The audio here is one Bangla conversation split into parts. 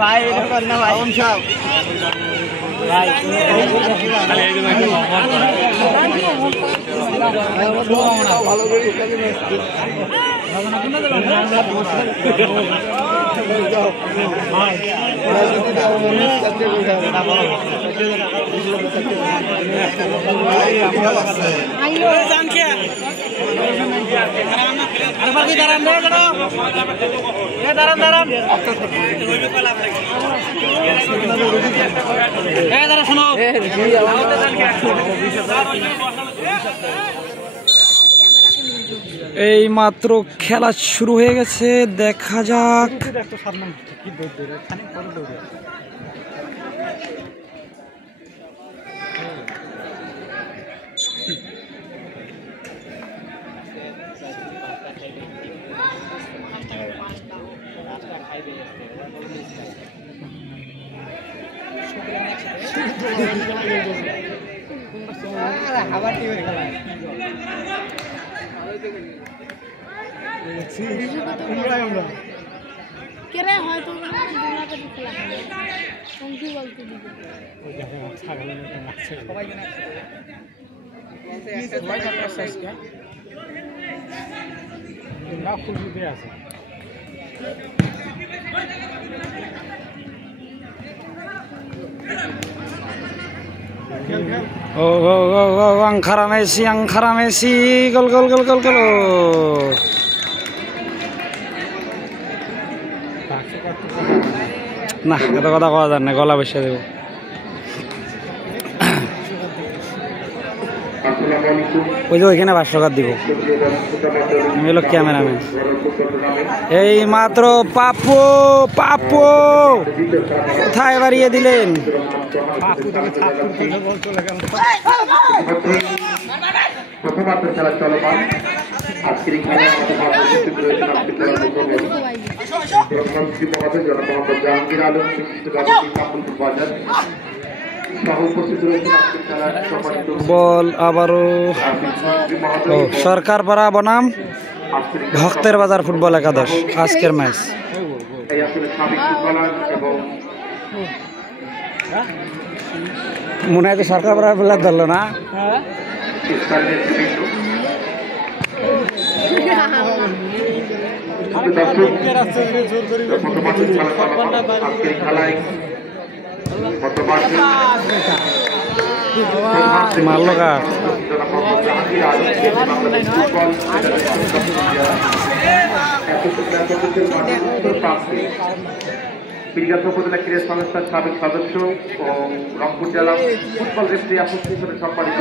ভাই না ভাই এই মাত্র খেলা শুরু হয়ে গেছে, দেখা যাক। Angkara Messi, gol. Nah, kata-kata kuatan nih, gol abis itu. ওই যে ওইখানে 500 টাকা দিব। আমি হলো ক্যামেরাম্যান। এই মাত্র পাপু কোথায় বাড়িয়ে দিলেন? প্রথমার্ধের খেলা চলমান। আজকের জাহাঙ্গীর আলম, বাজার বল আবারও সরকার পাড়া বনাম ভক্তের বাজার ফুটবল একাদশ আজকের ম্যাচ। মনে হয় সরকার পাড়া প্লেয়ার ধরলো না। মারলো কা পীরগাছা উপজেলা ক্রীড়া সংস্থার সাবেক সদস্য ও রংপুর জেলা ফুটবল রেফারি অ্যাসোসিয়েশনের সম্মানিত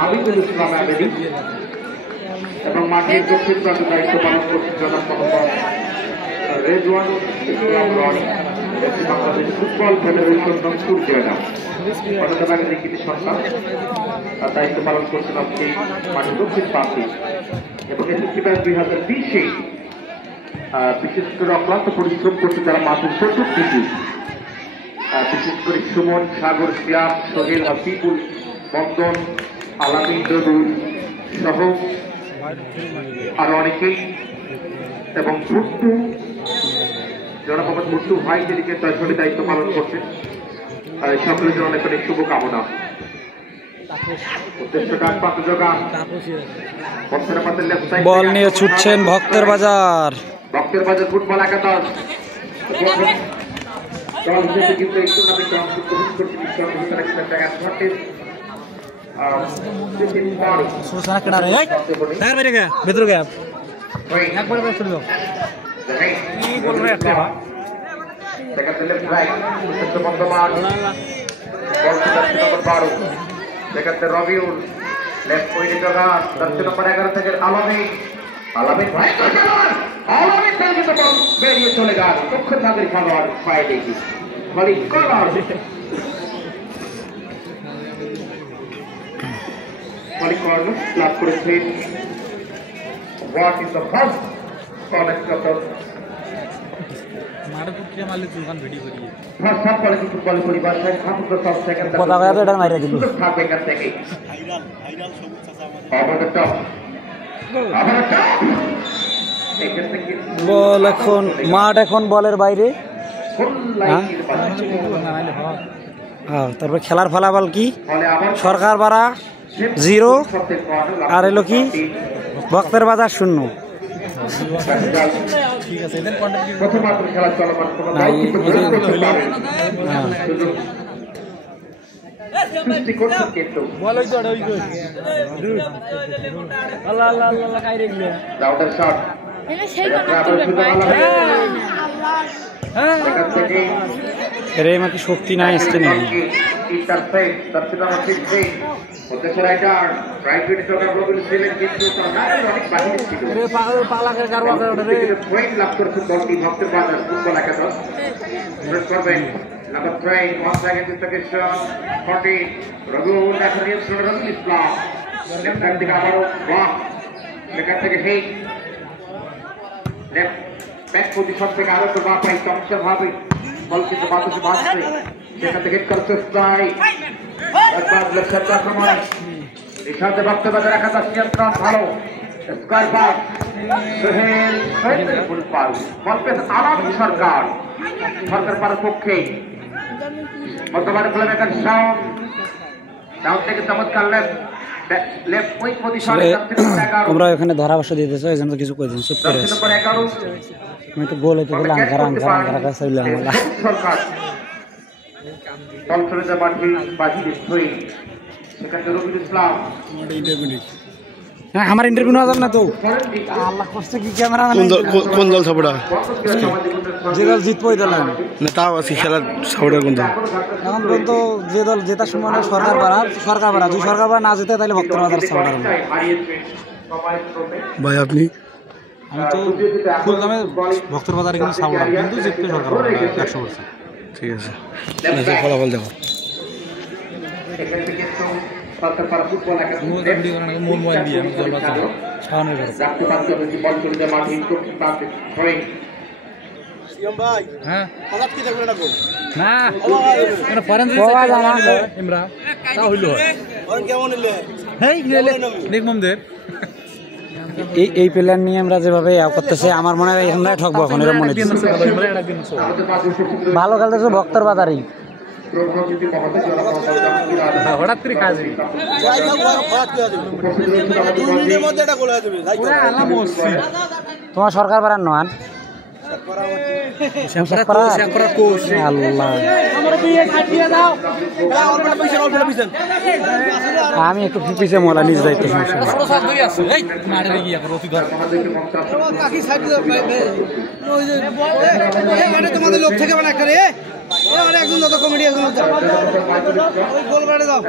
হাবিবুল ইসলাম আবেদী এবং মাঠের দক্ষিণ প্রান্তে দায়িত্ব পালন করছেন জনাব মোহাম্মদ রেজওয়ান ইসলাম রনি, বাংলাদেশ ফুটবল ফেডারেশন রংপুর জেলা অন্যতম একটি সন্তান দায়িত্ব পালন করছেন আজকে মাঠের দক্ষিণ প্রান্তে। এবং এসএসসি ব্যাচ 2020-এ বিশেষ করে অক্লান্ত পরিশ্রম করছে যারা মাঠের চতুর্দিকে, বিশেষ করে সুমন, সাগর, সিয়াম, সোহেল, হাসিবুল, বন্দন, আলামিন, দদুল সহ আরো অনেকেই, এবং ভুট্টু জনাব ভুট্টু ভাই যেদিকে আসলে দায়িত্ব পালন করছেন, সকলের জন্য অনেক অনেক শুভকামনা। বল নিয়ে ছুটছেন ভক্তের বাজার ফুটবল একাদশ। কিন্তু সেক্ষেত্রে রবিউল লেফট উইনে জগা দর্শন নম্বর 11 থেকে আলামিন ভাই কিন্তু বেরিয়ে চলে গেল দক্ষিণ ভাগের খেলোয়াড় পায়ে দেখি ফলে কর্নার লাভ করেছেন। What is the first connector football পরিবার বল এখন মাঠ এখন বলের বাইরে। হ্যাঁ, তারপর খেলার ফলাফল কি? সরকার পাড়া 0 আর এলো কি বক্তের বাজার 0। কি শক্তি নাই আসছে না। Number 3, once again this position, 14, Raghu, National Raghu Islam. Left hand থেকে আবারও block, সেখান থেকে হেড, left back position থেকে আরো তো বাঁ পাই চমৎকার ভাবে বল কিন্তু বাতাসে ভাসছে, সেখান থেকে হেড করছে স্ট্রাইক, একবার লক্ষ্যের আক্রমণ, এই সাথে বক্তব্য রাখা যাচ্ছে নিয়ন্ত্রণ ভালো, স্কোয়ার পাস, সোহেল ফুল পাস, বল পেস আলাম সরকার পাড়ার পক্ষে বর্তমানে প্লেমেকার সাউন্ড থেকে চমৎকার লেফট উইং পজিশনে তোমরা এখানে ধারাভাষ্য দিতেছো, এই জন্য কিছু কই দিন চুপ করে আমি তো গোল হতে গেলাম আঙ্গারা কাছে হইলাম না সরকার কন্ট্রোলে মাঠে বাজি দিচ্ছে সেখানে রবিউল ইসলাম। হ্যাঁ, আমার ইন্টারভিউ নেওয়া যাবে না তো। আল্লাহ করছে কি ক্যামেরা কোন দল সাপোর্টার? যে দল জিতবো ওই দল আমি না, তাও আছে খেলার সাপোর্টার কোন দল? এখন পর্যন্ত যে দল জেতার সময় সরকার পাড়া যদি সরকার পাড়া না জেতে তাহলে ভক্তর বাজার সাপোর্টার। ভাই আপনি? আমি তো ফুল দামে ভক্তর বাজারে কিন্তু সাপোর্টার, কিন্তু জিততে সরকার পাড়া 100%। ঠিক আছে, ফলাফল দেখো। এই প্ল্যান নিয়ে আমরা যেভাবে করতেছে আমার মনে হয় আমরা ঠকবো এখন, এরকম মনে ভালো খেলতেছে ভক্তর বাজারেই হঠাৎ করে কাজ তোমার সরকার পাড়ার নয় আমি একটু পিছিয়ে মোলা নিজ দায়িত্ব তোমাদের লোক থেকে মানে একটা একজন যত কমিটি একজন গোল বাড়ে দাও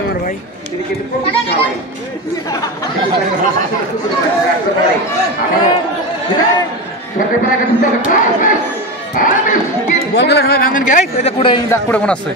আমার ভাই বল গেলে সবাই ভাঙেন কে এটা কুড়ে দাগ কুড়ে কোন আছে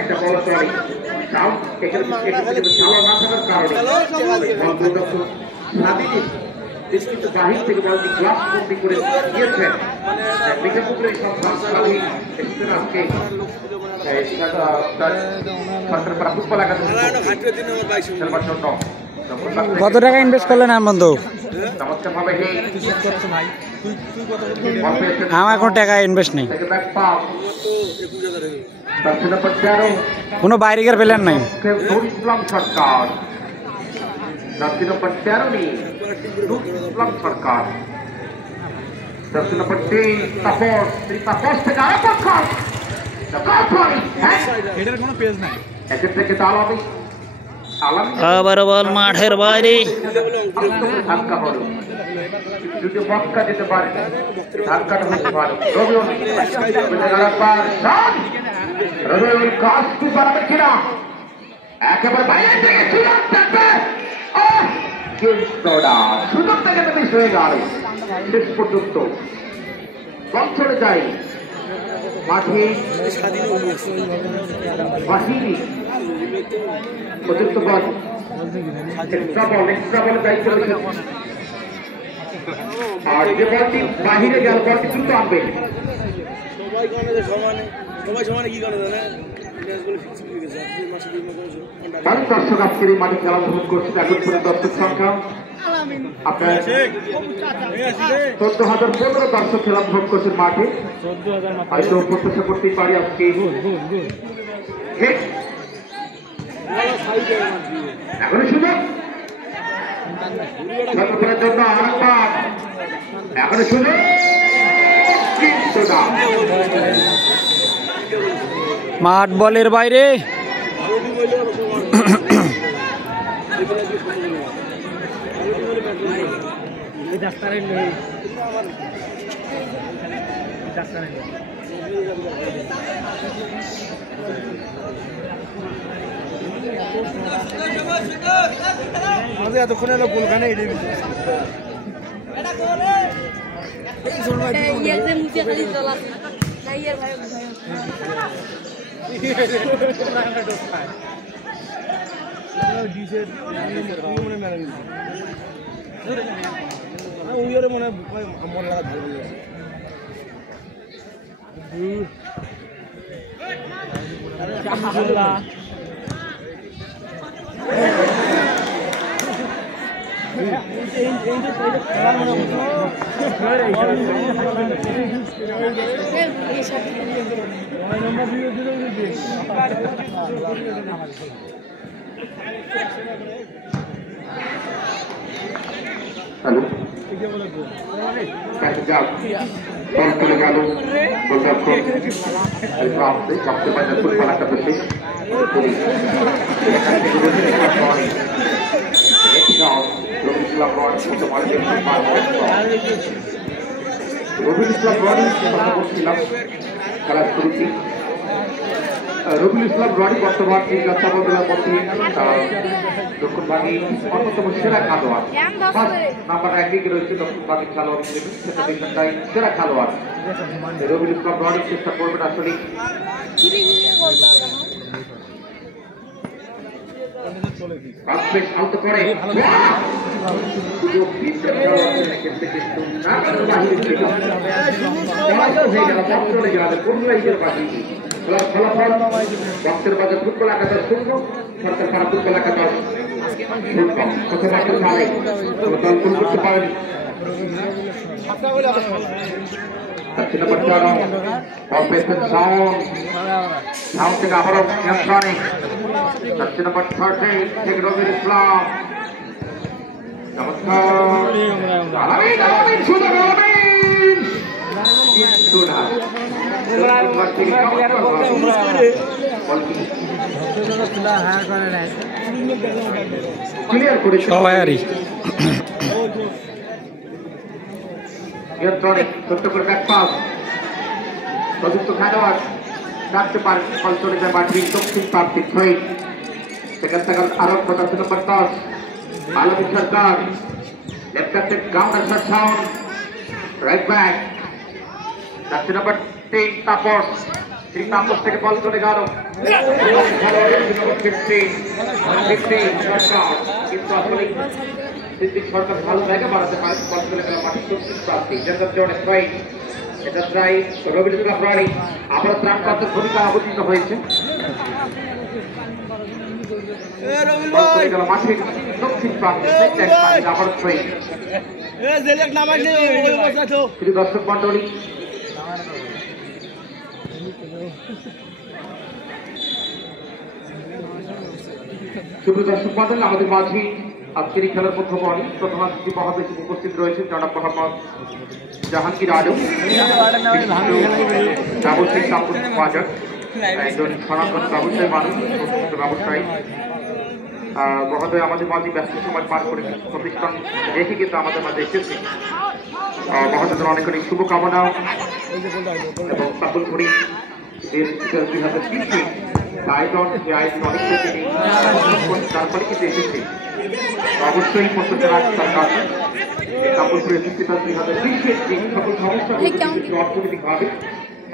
একটা বড় তৈরি কিন্তু বাহির থেকে বলটি গ্লাস বন্দি করে দিয়েছেন মিঠাপুকুরের সব আজকে সরকার ফুটবল একাডেমি কত টাকা ইনভেস্ট করলেন আমার বন্ধু? চমৎকার ভাবে আমার কোনো টাকা ইনভেস্ট নেই, কোনো বাইরেকার প্ল্যান নাই। ইসলাম সরকার জার্সি নম্বর 13 নিয়ে ইসলাম সরকার That's number 3, Tapos. 3 Tapos থেকে আরেকটা শট। এটার কোনো পেজ নাই। একের থেকে আলামি। আবার বল মাঠের বাইরে। ধাক্কা হলো। যদি মক্কা যেতে পারে ধাক্কাটা হতে পারে। রবিউল কাজটি বাড়াবে কিনা? একেবারে বাইরে থেকে সুযোগ থাকবে। সুযোগ থেকে মিস হয়ে গেল। শেষ পর্যন্ত বল চলে যায় মাঠে বাহিনী অতিরিক্ত বল এক্সট্রা বল দায়িত্ব রয়েছে। আর যে বলটি বাহিরে গেল বলটি দ্রুত আনবে। কারণ দর্শক আজকের এই মাঠে খেলা উপভোগ করছে এখন দর্শক সংখ্যা আপনার 14,015 দর্শক খেলা উপভোগ করছেন মাঠে। হয়তো প্রত্যাশা করতেই পারি আজকে এখনো সুযোগ জন্য আরেকবার এখনো সুযোগ মাঠ বলের বাইরে। এতক্ষণে এলো গোলখানে মনে মন লাগা ভালো হ্যালো বল করে গেল সবচেয়ে বাজার ফুটবল একটা বেশি রবিউল ইসলাম বলছিলাম খেলার শুরুতে রবিউল ইসলাম রনি বর্তমান এই যাত্রাবদলের মধ্যে দক্ষিণবাগী অন্যতম সেরা খেলোয়াড়। নাম্বার 1 রয়েছে দক্ষিণবাগী খেলোয়াড় হিসেবে সেরা খেলোয়াড় রবিউল ইসলাম রনি চেষ্টা করবেন আসলে আউট করে ফলাফল বক্সের বাজার ফুটবল একাদশ 0 সরকার পাড়া ফুটবল একাদশ 0 দল গোল করতে পারেনি। সাউন্ড থেকে আবারও নিয়ন্ত্রণে যাচ্ছে নম্বর 30 থেকে রবিউল ইসলাম। সবাই আরই নিয়ন্ত্রণে ছোট্ট করে ব্যাক পাস প্রযুক্ত খেলোয়াড় ডাকতে পারে ফল চলে যায় মাঠের দক্ষিণ প্রান্তিক হয়ে সেখান থেকে আরো পদার্থ নম্বর 10 আলমী সরকার লেফট থেকে গাউন্ডার শট সাউন্ড রাইট ব্যাক ডাকতে নম্বর 3 তাপস থেকে বল চলে গেল কিন্তু আসলে সিদ্দিক সরকার ভালো জায়গা বাড়াতে পারে বল চলে গেল মাঠের দক্ষিণ প্রান্তিক জেন্ডার জোন স্ট্রাইক এটা স্ট্রাইক রবিউল ইসলাম রনি আবার ত্রাণকর্তার ভূমিকা অবতীর্ণ হয়েছে। মাঠের দক্ষিণ প্রান্তে আবার স্ট্রাইক দর্শক মন্ডলী শুধু দর্শক মন্ডলী আমাদের মাঝে আজকের এই খেলার প্রথমার্ধে প্রথমার্ধে মহাবেশে উপস্থিত রয়েছে জনাব মোহাম্মদ জাহাঙ্গীর আলম, ব্যবসায়ী সাম্পুর বাজার, একজন সনাতন ব্যবসায়ী মানুষ, ব্যবসায়ী মহোদয় আমাদের মাঝে ব্যস্ত সময় পার করে প্রতিষ্ঠান রেখে কিন্তু আমাদের মাঝে এসেছে। মহোদয়ের অনেক অনেক শুভকামনা এবং সাফল করি 2023 আয়োজন যে আয়োজন অনেক তারপরে কিন্তু এসেছে। অবশ্যই প্রশ্নটা রাখছি তার কাছে কাপড়পুরে এসেছে তার 2020 যে সকল সমস্যা অর্থনৈতিকভাবে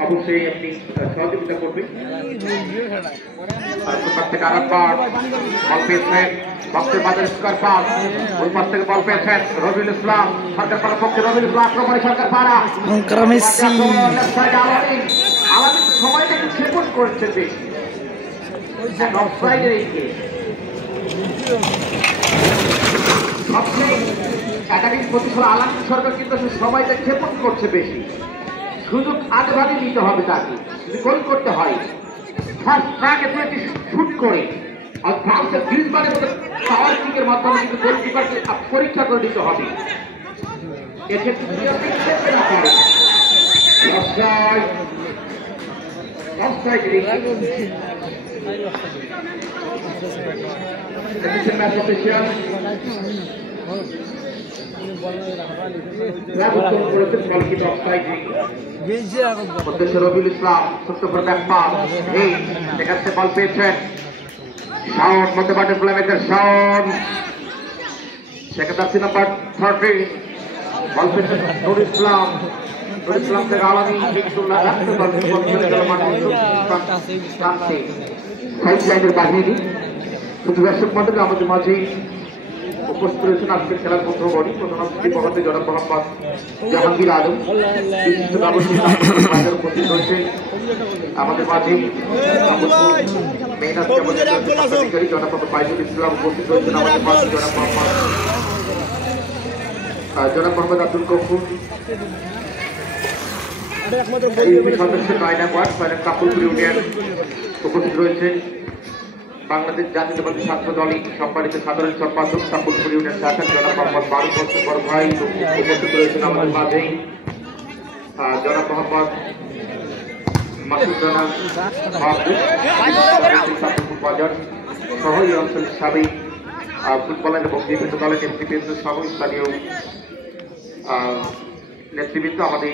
অবশ্যই আপনি সহযোগিতা করবেন। থেকে আরেকবার বল পেয়েছেন বক্সের বাজার স্কোয়ার পাস, ওই পাশ থেকে বল পেয়েছেন রবিউল ইসলাম, সরকার পাড়া পক্ষে রবিউল ইসলাম আক্রমণে সরকার পাড়া আলাদা সময়টা একটু সেপন করছে বেশি অফসাইডে রেখে সবচেয়ে একাধিক প্রতিফল আলাদা সরকার কিন্তু সময়টা ক্ষেপণ করছে বেশি। সুযোগ আগেভাগে নিতে হবে তাকে, যদি গোল করতে হয় ফার্স্ট ট্র্যাকে তুই শুট করে আর ফ্রান্সের গ্রিজমানের মতো পাওয়ার কিকের মাধ্যমে কিন্তু গোলকিপারকে পরীক্ষা করে দিতে হবে। এক্ষেত্রে রবিউল ইসলাম ছোট্ট করে ব্যাক পাস, এই দেখাচ্ছে বল পেয়েছেন শাওন মধ্যমাঠে প্লেমেকার শাওন, সেকেন্ড নাম্বার 30 বল পেয়েছেন নুর ইসলাম, নুর ইসলাম থেকে আলামী একটু লাগাতে পারছে বল চলে গেল মাঠে কাটতে সাইড লাইনের বাহিনী। শুধু দর্শক মন্ডলী আমাদের মাঝেই উপস্থিত রয়েছেন আজকের খেলার প্রথমার্ধে প্রথমার্ধে জনাব মোহাম্মদ জাহাঙ্গীর আলম, বিশিষ্ট ব্যবসায়ী উপস্থিত রয়েছে আমাদের মাঝেই জনাব বাইজুল ইসলাম উপস্থিত রয়েছেন আমাদের মাঝে, জনাব মোহাম্মদ আব্দুল গফুর সদস্য নয়না ওয়ার্ড কাপুরপুর ইউনিয়ন উপস্থিত রয়েছেন, বাংলাদেশ জাতীয়তাবাদী ছাত্র দলের সম্মানিত সাধারণ সম্পাদক কাপুরপুর ইউনিয়ন শাখা জনাব মোহাম্মদ বারুদ হোসেন বড় ভাই উপস্থিত রয়েছেন আমাদের মাঝেই, জনাব মোহাম্মদ মাসুদ জানান বাজার সহ এই অঞ্চলের সাবেক ফুটবলার এবং বিভিন্ন দলের নেতৃবৃন্দ সহ স্থানীয় নেতৃবৃন্দ আমাদের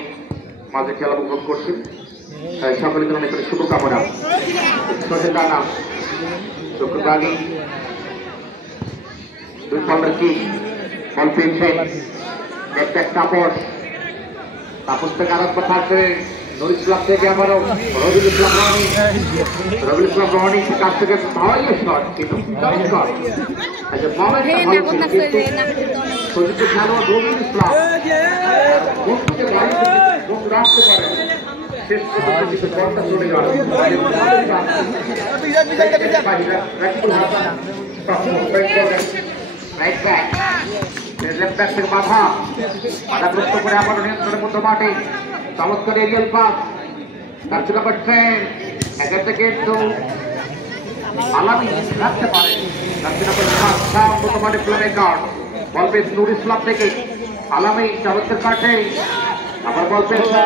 মাঝে খেলা উপভোগ করছেন। সকলের জন্য অনেক শুভকামনা। সোহেল রানা চক্রবাগী দুই পাল্লার কি বল পেয়েছেন একটা তাপস, তাপস থেকে আরেকবার থাকবে নুর ইসলাম থেকে আবারও রবিউল ইসলাম রনি, রবিউল ইসলাম রনি কাছ থেকে ভালো শট কিন্তু চমৎকার সজিত খেলোয়াড় রবিউল ইসলাম বন্ধুকে বাড়ি বন্ধু রাখতে পারেন শেষ পর্যন্ত বলটা চলে গেল বাধা বাধাগ্রস্ত করে আবার নিয়ন্ত্রণের মধ্যে মাঠে চমৎকার এরিয়াল পাস, তার ছিল আবার ট্রেন এখান থেকে একটু আলামি রাখতে পারে, তার ছিল আবার মাঠে প্লেমেকার বল পেয়েছে নুর ইসলাম থেকে আলামি চমৎকার কাটে আবার বল পেয়েছে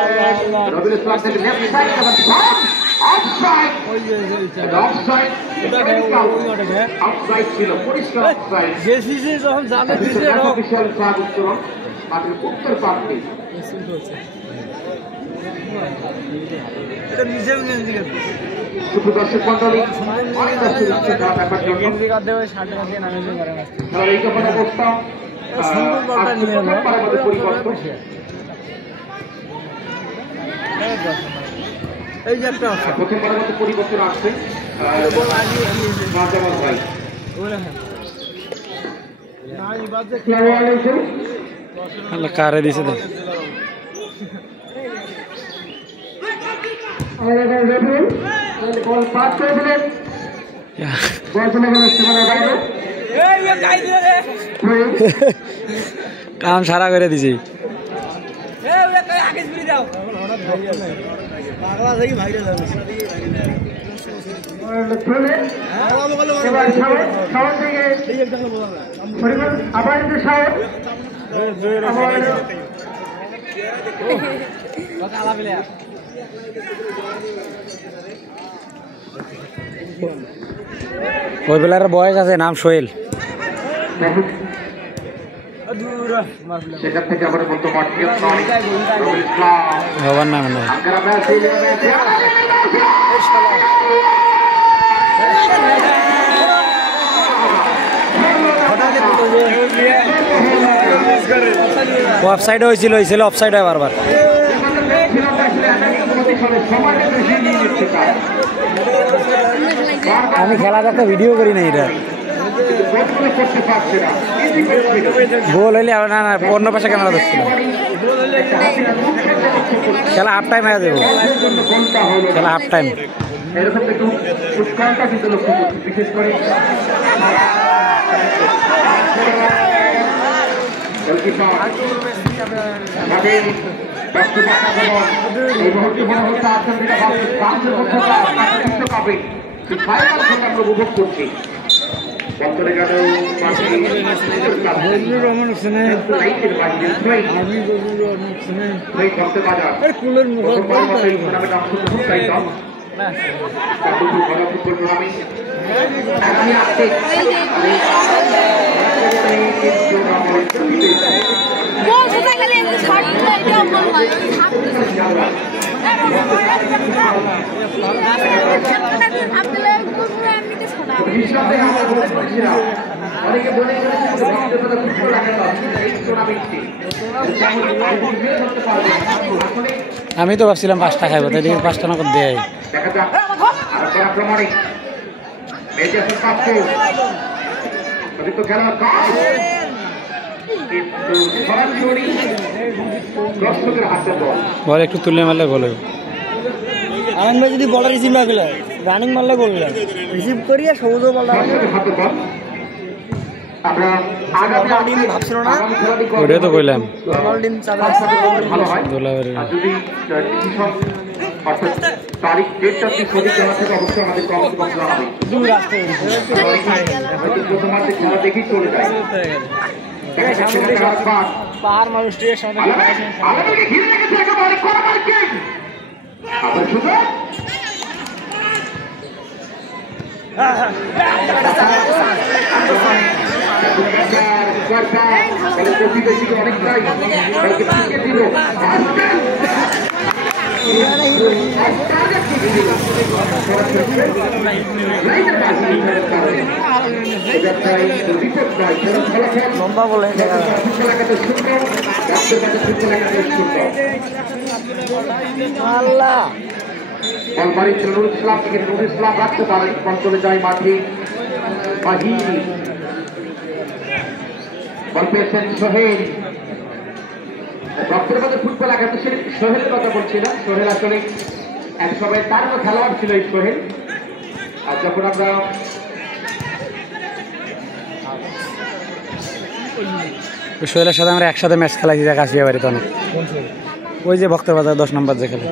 রবিউল ইসলাম থেকে left side offside offside offside ছিল পরিষ্কার অফসাইড জেসিসি যখন জানে দিছে অফিশিয়াল ফ্ল্যাগ উত্তোলন মাঠের উত্তর প্রান্তে এটা নিজেও গেঞ্জি কাটে শুধু দর্শক মন্ডলী অনেক দর্শক ব্যাপার জন্য এই যখন অবস্থা পরিবর্তন এই যে একটা প্রথমবারের মতো পরিবর্তন আসছে কারে দিছে তো কাম সারা করে দিছি এবার সাউন্ড থেকে আবার একটু সাউন্ড ওই বেলার বয়স আছে, নাম সোহেল। সেখান থেকে আবার বলতো বাবার নাম নয়। অফ সাইডে হয়েছিল, অফ সাইড হয় বারবার। আমি খেলা দেখতে ভিডিও করি না, এটা গোল হইলে না না অন্য পাশে ক্যামেরা দেখছিল। খেলা হাফ টাইম হয়ে দেবো, খেলা হাফ টাইম। এরকম একটু উৎকণ্ঠা কিন্তু লক্ষ্য করছি, বিশেষ করে উপভোগ করছি। আমি তো ভাবছিলাম 5টা খাইব, তাই দেখি 5টা না করে দেয়। বল একটু তুলে মারলে গোল হবে। আনন্দ যদি বলটা রিসিভ না করলে রানিং মারলে গোল রিসিভ করিয়া সবুজ বলটা ভাবছিল না, ওটাই তো কইলাম। তারিখ ডেটটা সঠিক জানা থেকে অবশ্যই আমাদের খেলা দেখেই চলে যায়। পাহাড় মানুষটির সাথে অনেকটাই লম্বা বলে আল্লাহ বলবাড়ি নুরুল ইসলাম থেকে নুরুল ইসলাম রাখতে পারেন, চলে যায় মাঠে বাহিনী। বল পেয়েছেন সোহেল। রক্তের মধ্যে ফুটবল আঘাতে সোহেলের কথা বলছিলাম। সোহেল আসলে এক সময় তার মতো খেলোয়াড় ছিল এই সোহেল। আর যখন আমরা সোহেলের সাথে আমরা একসাথে ম্যাচ খেলাইছি কাশিয়া বাড়িতে অনেক, ওই যে ভক্তের বাজার 10 নম্বর যে খেলে,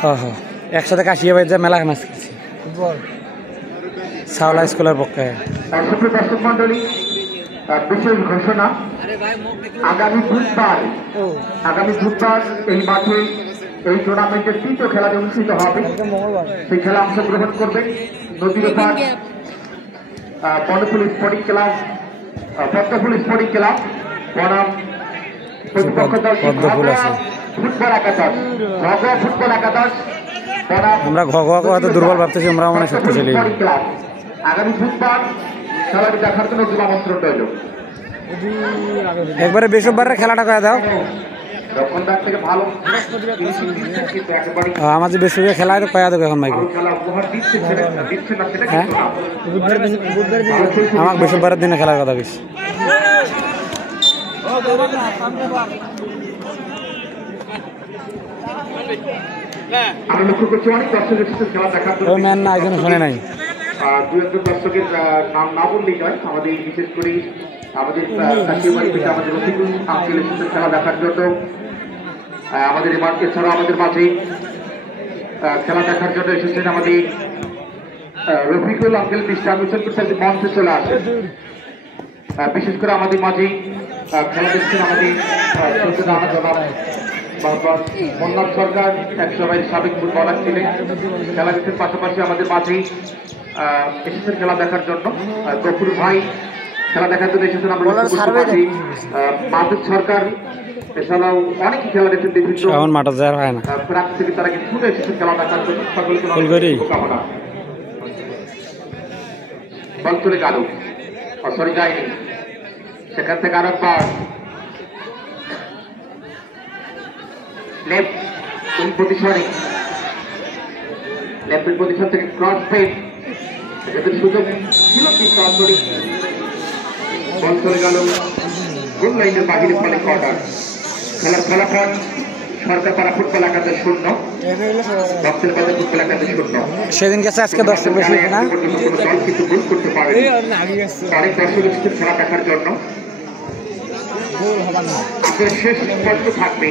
হ্যাঁ হ্যাঁ একসাথে কাশিয়া বাড়িতে মেলা ম্যাচ খেলছি সাওলা স্কুলের পক্ষে। দর্শক মন্ডলী, বিশেষ ঘোষণা, আগামী বুধবার এই মাঠে এই টুর্নামেন্টের 3টো খেলা অনুষ্ঠিত হবে। সেই খেলা অংশগ্রহণ করবে নদীর ওপার বনফুল স্পোর্টিং ক্লাব, পদ্মফুল স্পোর্টিং ক্লাব বনাম প্রতিপক্ষ দল ফুটবল একাদশ, ঘগোয়া ফুটবল একাদশ বনাম আমরা ঘগোয়া হয়তো দুর্বল ভাবতেছি, আমরা মনে শক্তিশালী। আগামী বুধবার খেলাটি দেখার জন্য আমন্ত্রণ রইল। একবারে বৃহস্পতিবারের খেলাটা করে দাও। আমার যে বৃহস্পতিবার খেলা হয় কয়া দেবো এখন ভাই। হ্যাঁ আমাকে বৃহস্পতিবারের দিনে খেলার কথা বেশি। আমি লক্ষ্য করছি অনেক দর্শকের সাথে খেলা দেখার জন্য ম্যান না একজন শোনে নাই, 2-1 দর্শকের নাম না বললেই নয়। আমাদের বিশেষ করে আমাদের আমাদের রফিকুল আঙ্কেলের সাথে খেলা দেখার জন্য আমাদের এই মাঠকে ছাড়া আমাদের মাঝে খেলা দেখার জন্য এসেছেন আমাদের রফিকুল আঙ্কেল দৃষ্টি আকর্ষণ করতে মঞ্চে চলে আসেন। বিশেষ করে আমাদের মাঝে খেলা দেখছেন আমাদের মন্নাথ সরকার একসময় সাবেক ফুটবলার ছিলেন, খেলা দেখছেন। পাশাপাশি আমাদের মাঝেই এসেছেন খেলা দেখার জন্য গফুর ভাই, খেলা দেখার জন্য এসেছেন আমাদের মাধব সরকার। এছাড়াও অনেকে খেলা দেখছেন বিভিন্ন মাঠে যাওয়ার হয় না, প্রাক থেকে তারা কিন্তু ছুটে এসেছেন খেলা দেখার জন্য। সকলকে শুভকামনা। বল চলে গেল, সরি যায়নি, সেখান থেকে আরেকবার লেফট ইন পজিশনে, লেফট ইন পজিশন থেকে ক্রস পেট, এদের সুযোগ ছিল কি সরাসরি বল চলে গেল গোল লাইনের বাহিরে, ফলে কর্নার। খেলার ফলাফল সরকারপাড়া ফুটবল একাদশ 0, দক্ষিণ বাজার ফুটবল একাদশ 0। সেদিন গেছে, আজকে দর্শক বেশি না, দল কিছু গোল করতে পারে, অনেক দর্শক এসেছেন খেলা দেখার জন্য। আপনার শেষ পর্যন্ত থাকবে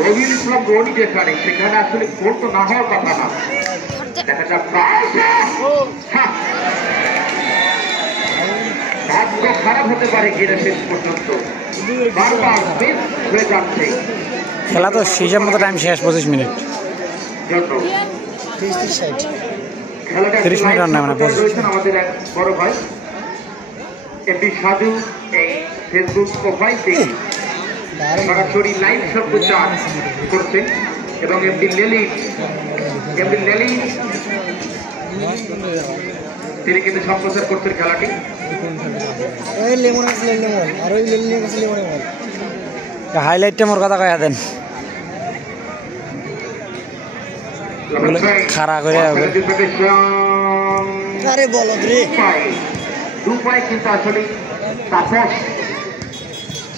রবিউল ইসলাম রনি যেখানে, সেখানে আসলে গোল তো না হওয়ার কথা না। দেখা যাক ভাগ্য খারাপ হতে পারে কিনা শেষ পর্যন্ত, বারবার মিস হয়ে যাচ্ছে। খেলা তো শেষের মতো টাইম শেষ 25 মিনিট, 30 মিনিট রান নেয় মানে 25। আমাদের এক বড় ভাই এমপি সাধু এই ফেসবুক প্রোফাইল থেকে সরাসরি লাইভ সম্প্রচার করছেন এবং এমপি লেলি তিনি কিন্তু সম্প্রচার করছেন খেলাটি। হাইলাইটটা মোর কথা কয়া দেন, খাড়া করে দুপায় কিন্তু আসলে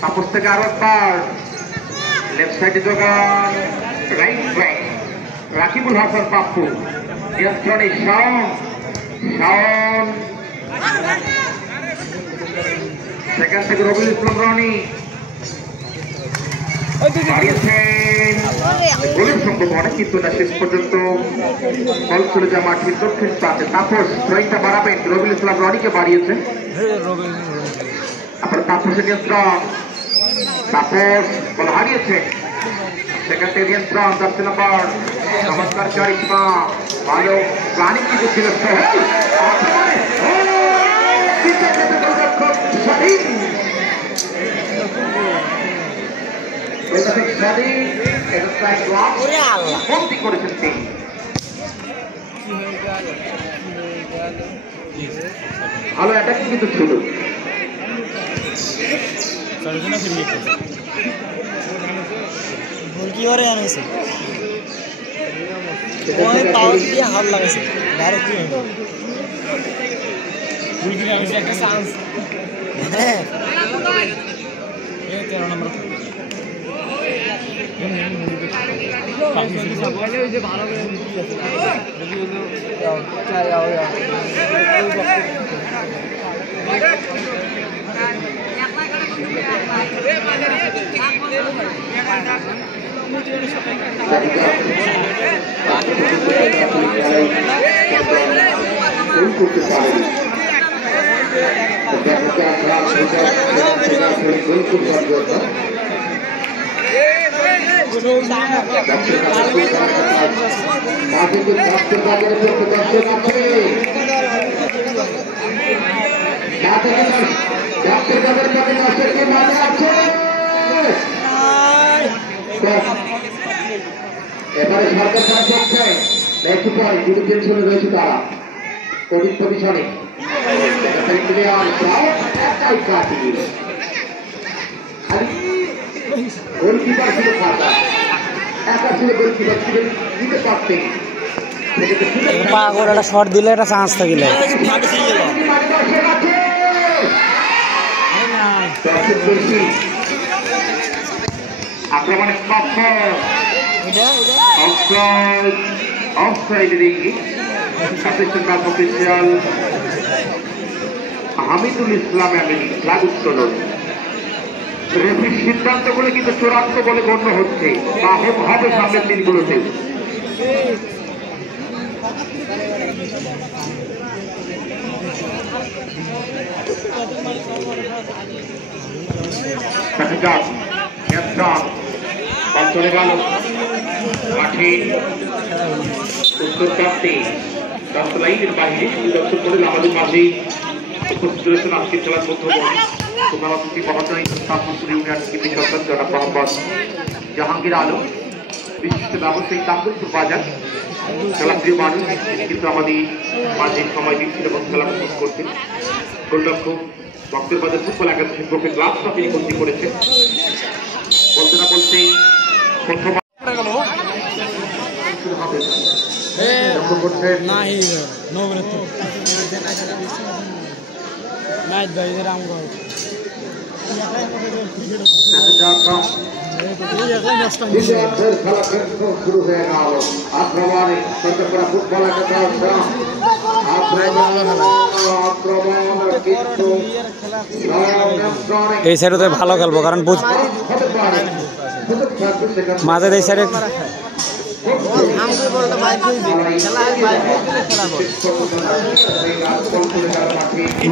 তাপস থেকে আরো একবার লেফট সাইডে যোগান, রাইট ব্যাক রাকিবুল হাসান পাপ্পু, নিয়ন্ত্রণে শাওন, সেখান থেকে রবিউল ইসলাম রনি গোলের সম্ভাবনা, কিন্তু না শেষ পর্যন্ত বল চলে যায় মাঠের দক্ষিণ প্রান্তে। তাপস ড্রয়িংটা বাড়াবেন, রবিউল ইসলাম রনিকে বাড়িয়েছেন। আপনার তাপসের নিয়ন্ত্রণ, তাপস বল হারিয়েছে, সেখান থেকে নিয়ন্ত্রণ 10 নম্বর নমস্কার কারিশমা, ভালো প্ল্যানিং কিন্তু ছিল। করেছেন তিনি, ভালো অ্যাটাক কিন্তু ছিল। হাত লাগাইছে এবারে সরকার পক্ষে একটু পরে দুটো টেনশনে রয়েছে তারা কোভিড পজিশনে গোলকিপার ছিল ফাঁকা, একা ছিল গোলকিপার ছিল দিতে পারতেন। একটা শট দিলে একটা চান্স থাকিলে আক্রমণের পক্ষ অফসাইডের দিকে অ্যাসিস্ট্যান্ট অফিসিয়াল হামিদুল ইসলাম আমিনী ফ্ল্যাগ উত্তোলন। রেফারির সিদ্ধান্তগুলো কিন্তু চূড়ান্ত বলে গণ্য হচ্ছে বা হবে সামনের দিনগুলোতে। চলে গেল মাঠে উত্তর প্রান্তে লাইনের বাহিরে দর্শক করে আমাদের মাঝে উপস্থিত রয়েছেন আজকের খেলার মধ্যবর্তী সভাপতি মহোদয় ইসলামপুর ইউনিয়ন কৃষি সরকার জনাব মোহাম্মদ জাহাঙ্গীর আলম, বিশিষ্ট ব্যবসায়ী তাম্বুলপুর বাজার, খেলাপ্রিয় মানুষ কিন্তু আমাদের মাঝে সময় দিচ্ছিল এবং খেলা উপভোগ করছেন। গোলরক্ষক বক্তের বাজার ফুটবল একাদশীর পক্ষে গ্লাভসটা তিনি বন্দি করেছেন। বলতে না বলতেই প্রথম শুরু হয়ে গেল আক্রমণে ফুটবল এই সাইডে তো ভালো খেলবো, কারণ মাঝে এই সাইডে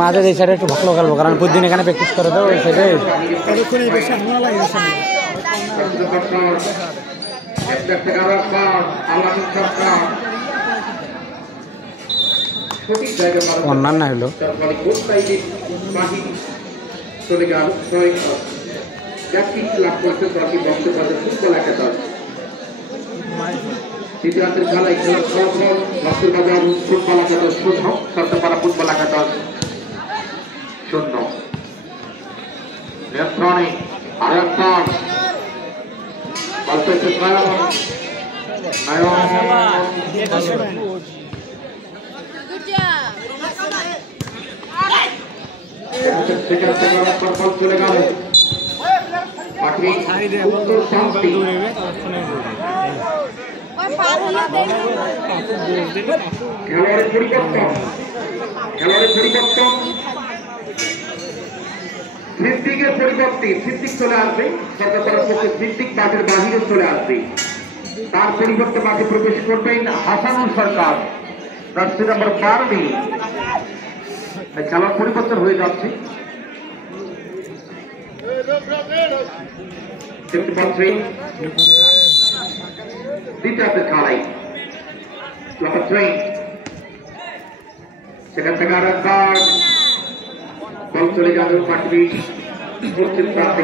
মাঝে এই সাইডে একটু ভালো খেলবো, কারণ প্রতিদিন এখানে প্র্যাকটিস করে তো ওই সাইডে। অন্যান্য হলো চলে গেল লাভ করতে ফুটবল একাদশ দ্বিতীয়ার্ধের খেলায় খেলার ফলাফল বক্তের বাজার ফুটবল একাদশ 0, সর্দাপাড়া ফুটবল একাদশ 0। নিয়ন্ত্রণে আরো একটা বল পেয়েছে চলে গেল উত্তর প্রান্তে খেলোয়াড়ের পরিবর্তন সিদ্দিকের পরিবর্তে সিদ্দিক চলে আসবে, সরকারের পক্ষে সিদ্দিক মাঠের বাহিরে চলে আসবে। তার পরিবর্তে মাঠে প্রবেশ করবেন হাসানুল সরকার, জার্সি নাম্বার 12। খেলার পরিবর্তন হয়ে যাচ্ছে দেখতে পাচ্ছেন। দ্বিতীয়ার্ধের খেলায় সেখান থেকে আর বল চলে যাবে মাঠে পশ্চিম প্রান্তে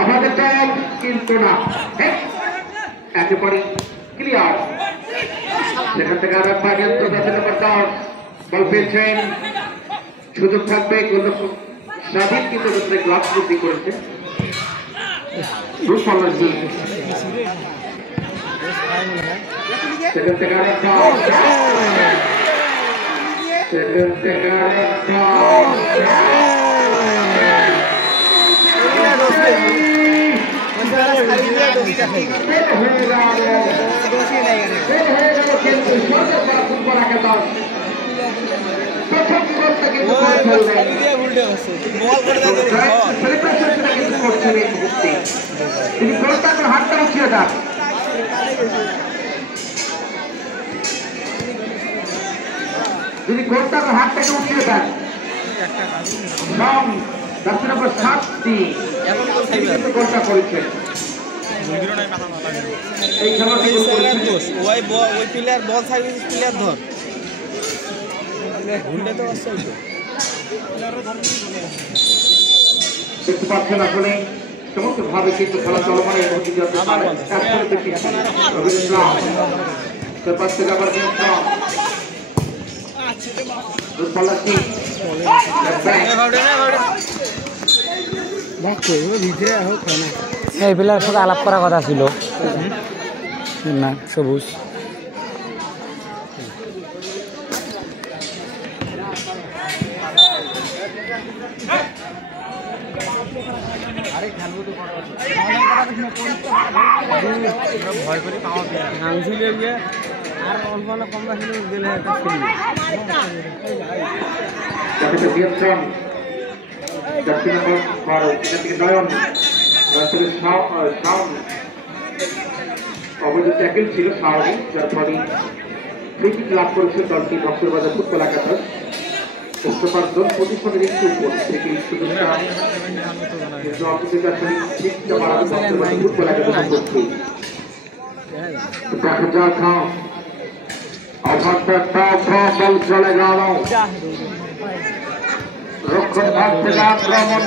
আমাদের দল কিন্তু না, একেবারে ক্লিয়ার। সেখান থেকে আর বল পেয়েছেন, সুযোগ থাকবে স্বাধীন কিন্তু গ্লাভস বৃদ্ধি করেছে। সেখান থেকে হাতটা উঠিয়ে দেন। যদি গোলটাকে হাতটাকে উঠিয়ে দেন, জার্সি নাম্বার 7 গোলটা করেছেন। এই খেলাটি ওই প্লেয়ার বল থাকবে, প্লেয়ার ধর দেখতে পাচ্ছেন আসলে চমৎকার ভাবে কিন্তু খেলা চলমান। এই প্লেয়ার সাথে আলাপ করার কথা ছিল না, সবুজ আরে খেলবো তো ভয় করে পাওয়া গিয়ে আর অল্প না কম রাখলে গেলে একটা অবৈধ ট্যাকেল ছিল স্বাভাবিক, যার ফলে ফ্রিকিক লাভ করেছে দলটি ভক্তবাজার ফুটবল একাদশ। সুপার জোন প্রতিষ্ঠানের একটু উপর থেকে ফুটবল একাদশ করছে। চলে গেল রক্ষণ ভাগ থেকে আক্রমণ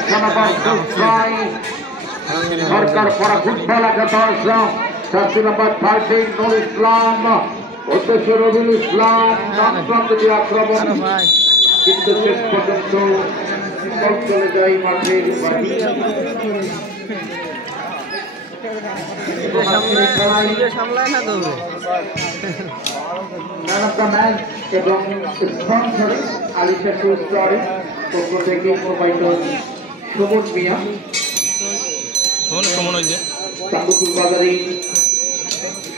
সরকার পড়া ফুটবল একাদশ 7 নম্বর 13 নুর ইসলাম উদ্দেশ্য রবিউল ইসলাম নামপ্রান্তে আক্রমণ, কিন্তু শেষ পর্যন্ত চলে যায় মাঠের বাড়ি। এবং স্পন্সর আলিশা সুস্টারি পক্ষ থেকে প্রবাহিত সুমন মিয়া চাঁদপুর বাজারে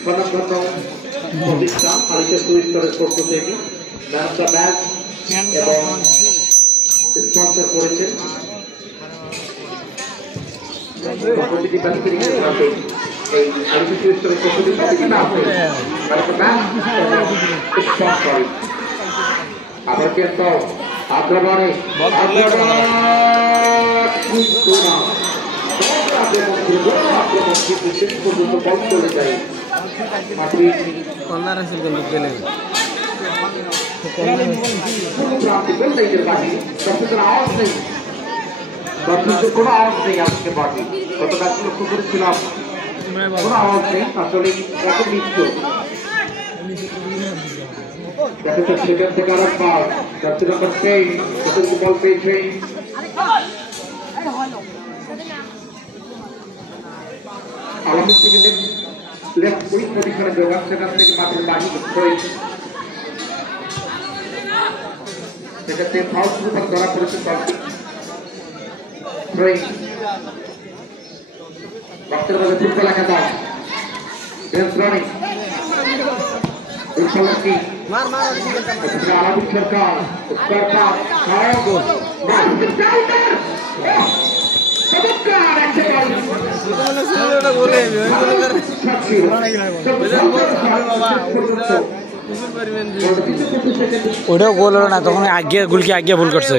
স্বনামধন্য প্রতিষ্ঠান আলিশা সুস্টারের পক্ষ থেকে ম্যান অফ দ্য ম্যাচ এবং স্পন্সর করেছেন। প্রতিটি ব্যক্তির এই আলিশা সুস্টারের পক্ষ থেকে প্রতিটি ম্যাচ আবার কিন্তু আক্রমণে শেষ পর্যন্ত বল চলে যায় আওয়াজ নেই, দর্শকদের কোনো আওয়াজ নেই। আজকে বাকি গতকাল লক্ষ্য করেছিলাম কোনো আওয়াজ নেই, আসলে এখন নিত্য সেখান থেকে আর একবার জার্সি নাম্বার 10 বল পেয়েছে আলামী থেকে লেফট উইং পজিশনে যোগান, সেখান থেকে মাঠের বাহির সেক্ষেত্রে ফাউল সুপার ধরা পড়েছে দলটি। ভক্তের মাঝে ফুটবল একাদশ জেমস রনি আলাদুল সরকার ওটাও গোল হলো না, তখন আগে গুলকে আগে ভুল করছে।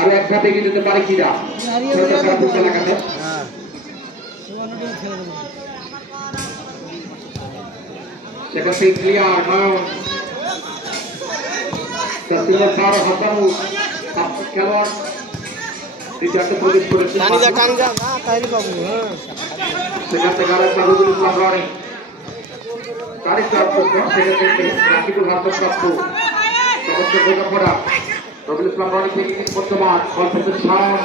আর একসাথে এগিয়ে যেতে পারে কিনা সেখান থেকে ক্লিয়ার নয়ন খেলোয়াড় রিচার্ডে প্রবেশ করেছে, সেখান থেকে আরেক রবিউল ইসলাম রনি তারিখ রাকিবুল হাসান প্রাপ্ত সদস্য বোঝাপড়া রবিউল ইসলাম রনি থেকে বর্তমান কলকাতার সাহস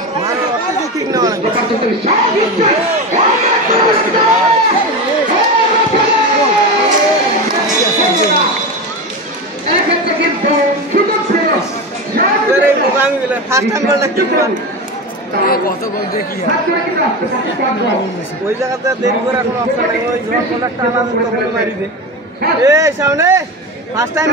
ওই জায়গাতে দেরি করে এখন অপশন নাই, ওই ঝড়টা মারি দে সামনে ফার্স্ট টাইম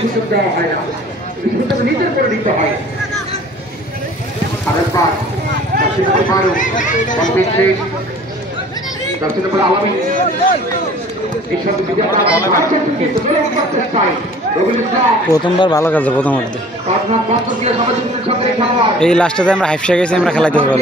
সুযোগ দেওয়া হয় না, নিজের করে দিতে হয়। আরেকবার আলামী প্রথমবার ভালো কাজ প্রথম অর্ধে এই লাস্টে আমরা হাইফসা গেছি, আমরা খেলাইতে পারবো।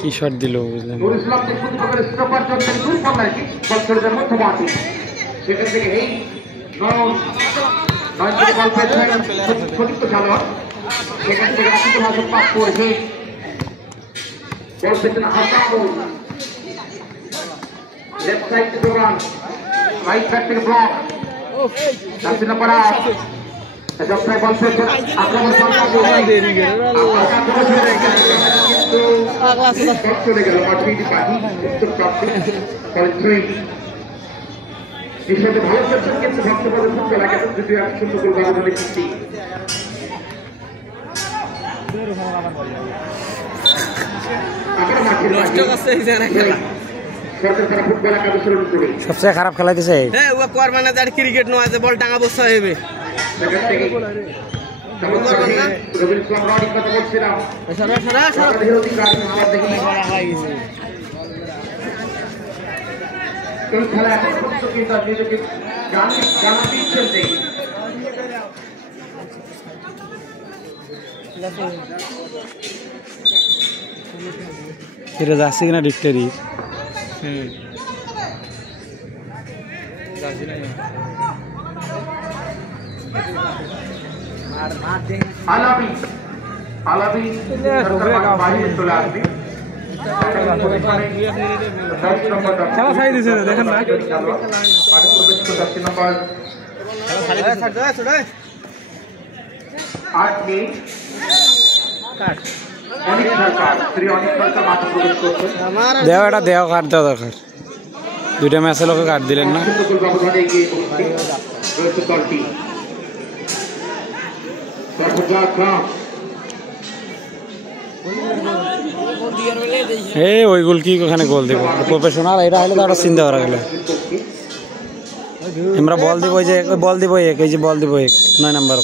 কি শট দিল বুঝলাম। সেখান থেকে এই খেলোয়াড় সেখান থেকে রাকিবুল হাসান পাস করেছে, বল পেতেন হাসান লেফট সাইড থেকে রান রাইট সাইড থেকে ব্লক নাসির নাম্বার 8 এসব প্রায় বল পেয়েছে আক্রমণ চলে গেল মাঠে বাকি উত্তর প্রাপ্তি ফলে 3 নিঃসন্দেহে ভালো খেলছেন কিন্তু ভক্ত প্রদর্শন চলা গেছে যদিও 1-0 গোল ব্যবধানে জিতছি সবচেয়ে খারাপ খেলা দিছে ক্রিকেট নয় যে বল টাঙা বসা হবে এটা যাচ্ছে কিনা ডিক্টেরি খেলা ছাড়ি দিছে দেখেন না দেও এটা দেও কাট দেওয়া দরকার দুইটা ম্যাচে লোকে কাট দিলেন না এই ওই গোল কি ওখানে গোল দিব প্রফেশনাল এটা হলে তো ওটা চিন্তা করা গেল আমরা বল দিব ওই যে বল দিব এক এই যে বল দিব 9 নাম্বার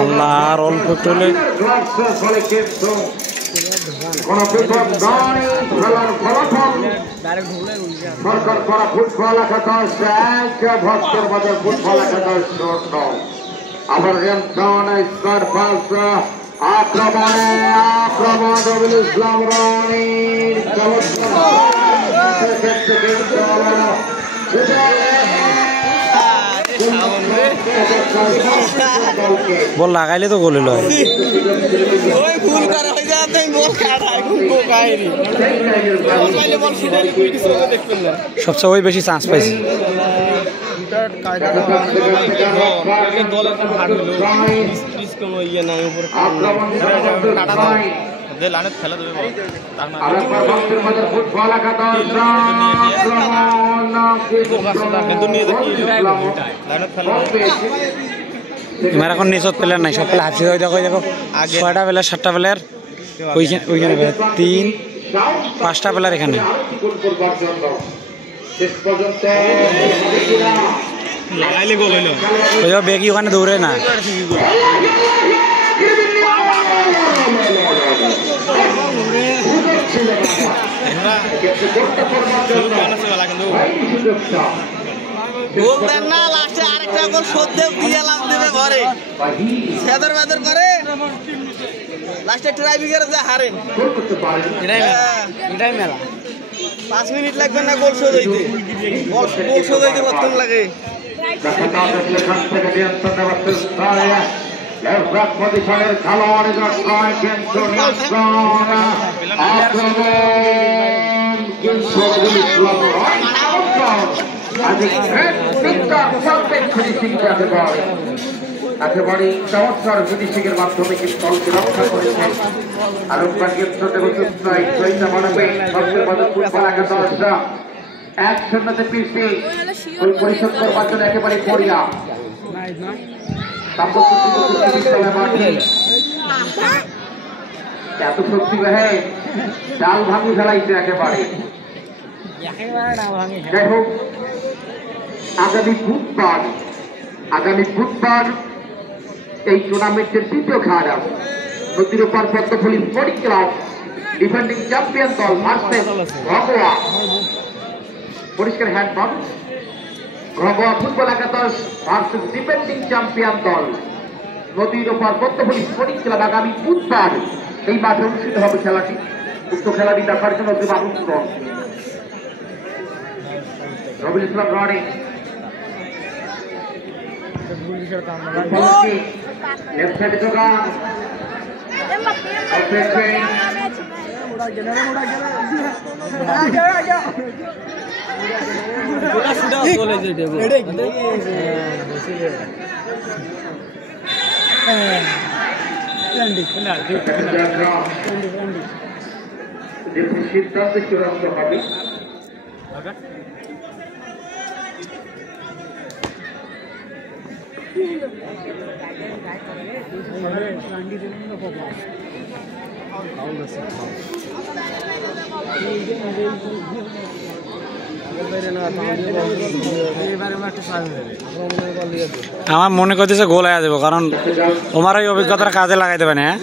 আল্লাহ অল্প চলে আবার আক্রমণে আক্রমণ রবিউল ইসলাম রনির বল লাগাইলে তো গোল হলো সবচেয়ে ওই বেশি চান্স পাইছে এবার এখন নিচত প্লেয়ার নাই সব প্লেয়ার হাফি হয়ে দেখো দেখো 6টা প্লেয়ার 7টা প্লেয়ার ওইখানে 3-5টা প্লেয়ার এখানে লাগাইলে গোল হইলো ওই বেগি ওখানে দৌড়ে না মেলা 5 মিনিট লাগবে না গোল শোধ হইতে গোল শোধ হইতে কতক্ষণ লাগে একেবারে চমৎকার ফিনিশিংয়ের মাধ্যমে কিন্তু দলকে রক্ষা করেছেন আরব ব্যাংকের ছোট ফুটবল 1-0 পিছিয়ে ওই পরিশোধ করবার জন্য একেবারে পড়িয়া এত শক্তি ভাই ডাল ভাঙি ফেলাইছে একেবারে যাই হোক আগামী বুধবার এই টুর্নামেন্টের দ্বিতীয় খেলা নদীর উপর পদ্মফুলী স্পোর্টিং ক্লাব ডিফেন্ডিং চ্যাম্পিয়ন দল ভার্সেস ভগোয়া পরিষ্কার হ্যান্ডবল ভগোয়া ফুটবল একাদশ ভার্সেস ডিফেন্ডিং চ্যাম্পিয়ন দল নদীর উপর পদ্মফুলী স্পোর্টিং ক্লাব আগামী বুধবার এই মাঠে অনুষ্ঠিত হবে খেলাটি উক্ত খেলাটি দেখার জন্য আমন্ত্রণ রবিউল ইসলাম রনি লেফট সাইডে দোকান সিদ্ধান্ত চূড়ান্ত হবে। আমার মনে করতেছে গোল হয়ে যাবো, কারণ তোমার ওই অভিজ্ঞতার কাজে লাগাইতে পারে। হ্যাঁ